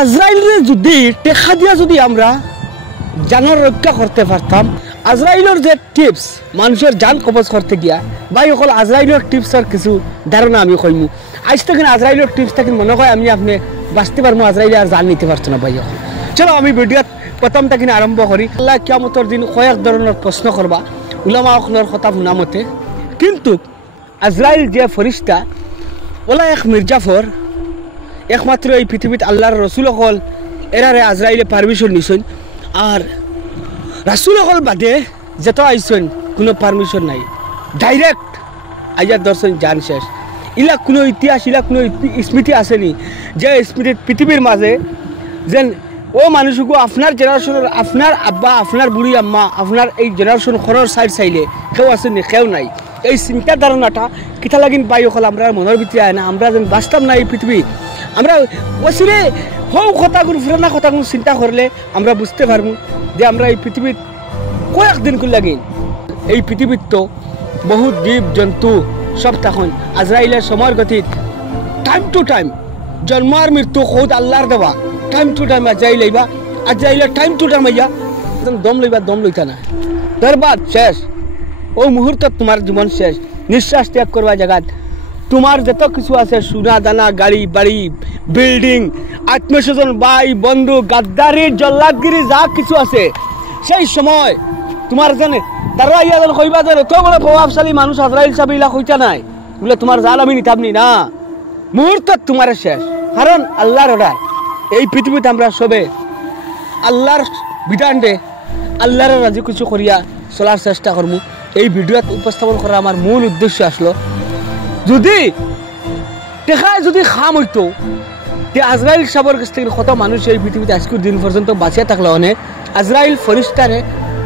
আজরাইলের যদি টেকা দিয়া যদি আমরা জানের রক্ষা করতে পারতাম, আজরাইলের যে টিপস মানুষের জান কবজ করতে গিয়া ভাই অকল আজরাইলের টিপসের কিছু ধারণা আমি কইমু। আজ থেকে আজরাইলের টিপস থেকে মনে হয় আমি আপনি বাঁচতে পারবো, আজরাইলে আর জান নিতে পারতো না ভাই। এখন চলো আমি ভিডিওত প্রথমটা কিনা আরম্ভ করি। আল্লাহ কিয়ামতের দিন কয়েক ধরনের প্রশ্ন করবা উলামা অকলের কথা শুনা মতে, কিন্তু আজরাইল যে ফরিস্তা ওলা এক মির্জাফর একমাত্র এই পৃথিবীত আল্লাহর রসুল অকল এরারে আজরাইলে পারমিশন নিছেন, আর রাসুল অকল বাদে যত আইসেন কোনো পারমিশন নাই, ডাইরেক্ট আইয়ার দর্শন জান শেষ। ইলা কোনো ইতিহাস ইলা কোনো স্মৃতি আসেনি যে স্মৃতি পৃথিবীর মাঝে যেন ও মানুষকে আপনার জেনারেশনের আপনার আব্বা আপনার বুড়ি আম্মা আপনার এই জেনারেশন খরর সাইড চাইলে কেউ আসেনি, কেউ নাই। এই চিন্তা ধারণাটা কিতা লাগিন পাই অকল আমরা মনের ভিতরে আয় না, আমরা যেন বাস্তব না এই পৃথিবী। আমরা ওসিরে হৌ কথাগুলো পুরানা কথাগুলো চিন্তা করলে আমরা বুঝতে পারবো যে আমরা এই পৃথিবীর কয়েকদিন লাগিন এই পৃথিবীর তো বহুত জীব জন্তু সব তখন আজরাইলের সময়ের গতিত টাইম টু টাইম জন্ম আর মৃত্যু খোদ আল্লাহর দেওয়া টাইম টু টাইম আজরাইলের টাইম টু টাইম আইয়া দম লইবা দম লইতা না, বরবাদ শেষ। ওই মুহূর্তত তোমার জীবন শেষ, নিঃশ্বাস ত্যাগ করবা জায়গাত তোমার যত কিছু আছে সোনা দানা গাড়ি বাড়ি বিল্ডিং আত্মীয়স্বজন ভাই বন্ধু গাদ্দারি জল্লাদগিরি যা কিছু আছে সেই সময় তোমার জানে তারা ইয়া যেন কইবা যেন তো বলে প্রভাবশালী মানুষ আজরাইল সাহেব ইলা কইতা নাই বলে তোমার জাল আমি নিতামনি না, মুহূর্তত তোমার শেষ। কারণ আল্লাহর অর্ডার এই পৃথিবীতে আমরা সবে আল্লাহর বিধান দে আল্লাহর রাজি কিছু করিয়া চলার চেষ্টা করবো। এই ভিডিওত উপস্থাপন করা আমার মূল উদ্দেশ্য আসলো, যদি টেকায় যদি খাম হইতো যে আজরাইল সাহেবের কাছ থেকে কত মানুষ এই পৃথিবীতে আজকের দিন পর্যন্ত বাঁচিয়ে থাকলে অনেক আজরাইল ফরিস্তারে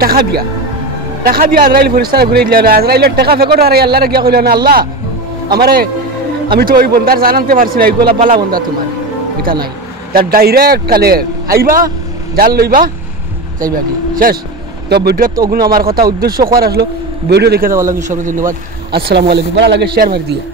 টাকা দিয়া আজরাইল ফরিস্তারে ঘুরে দিল না, আজরাইলের টাকা ফেকট আর আল্লাহরে গিয়া কইল না আল্লাহ আমারে আমি তো ওই বন্দার জানাতে পারছি না, এইগুলা বালা বন্দা তোমার এটা নাই, তার ডাইরেক্ট কালে আইবা জাল লইবা যাইবা কি শেষ। তো ভিডিওত ওগুলো আমার কথা উদ্দেশ্য করার আসলো। ভিডিও দেখে দেওয়ার লাগে সবাই ধন্যবাদ। আসসালামু আলাইকুম। ভালো লাগে শেয়ার মারি দিয়া।